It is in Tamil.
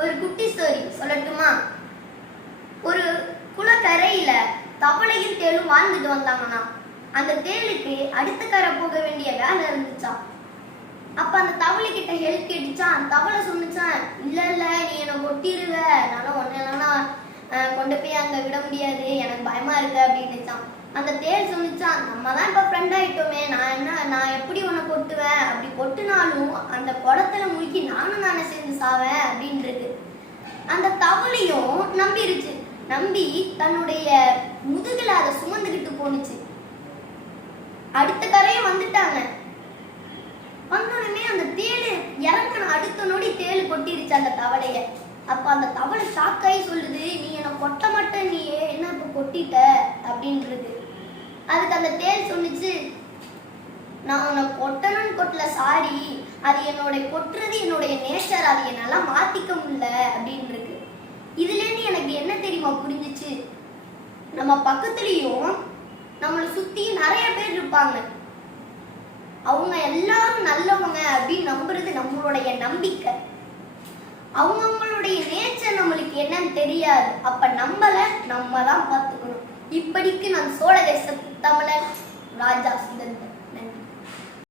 ஒரு குட்டி ஸ்டோரி சொல்லட்டுமா? ஒரு குளக்கரையில தவளையும் தேளும் வாழ்ந்துட்டு வந்தாங்கன்னா, அந்த தேளுக்கு அடுத்த கரை போக வேண்டிய வேலை இருந்துச்சான். அப்ப அந்த தவளை கிட்ட ஹெல்ப் கேட்டுச்சான். தவளை சொன்னிச்சான், இல்ல இல்ல நீ என்னை கொட்டிடுவ, என்னால ஒன்னெல்லாம் கொண்டு போய் அங்க விட முடியாது, எனக்கு பயமா இருக்கு அப்படின்னுச்சான். அந்த தேள் சொன்னிச்சான், நம்ம தான் இப்ப ஃப்ரெண்ட் ஆயிட்டோமே, நான் எப்படி உன்னை கொட்டுவேன், அப்படி கொட்டுனாலும் அந்த குளத்துல முழுக்கி நானும் நானே சேர்ந்து சாவேன் அப்படின்றது. அந்த தவளையும் நம்பிருச்சு. நம்பி தன்னுடைய முதுகுல அதை சுமந்துக்கிட்டு போனுச்சு. அடுத்த கரையும் வந்துட்டாங்க. வந்தோடனே அந்த தேளு இறங்கின அடுத்த நொடி தேளு கொட்டிருச்சு அந்த தவளைய. அப்ப அந்த தவளை ஷாக்காயி சொல்லுது, நீ என்னை கொட்ட மாட்டேன், நீ என்ன இப்ப கொட்டிட்ட அப்படின்றது. அதுக்கு அந்த தேள் சொன்னிச்சு, நான் உன்னை கொட்டணும்னு கொட்டல, சாரி, அது என்னோட கொட்டுறது என்னுடைய நேச்சர், அது என்னால மாத்திக்க முடியல அப்படின்றது. இதுல இருந்து எனக்கு என்ன தெரியுமா புரிஞ்சிச்சு, நம்ம பக்கத்துலயும் நம்மளை சுத்தி நிறைய பேர் இருப்பாங்க, அவங்க எல்லாரும் நல்லவங்க அப்படின்னு நம்புறது நம்மளுடைய நம்பிக்கை. அவங்களுடைய நேச்சர் நம்மளுக்கு என்னன்னு தெரியாது. அப்ப நம்ம தான் பார்த்துக்கணும். இப்படிக்கு நான் சோழ தேச தமிழன் ராஜா சுந்தர்.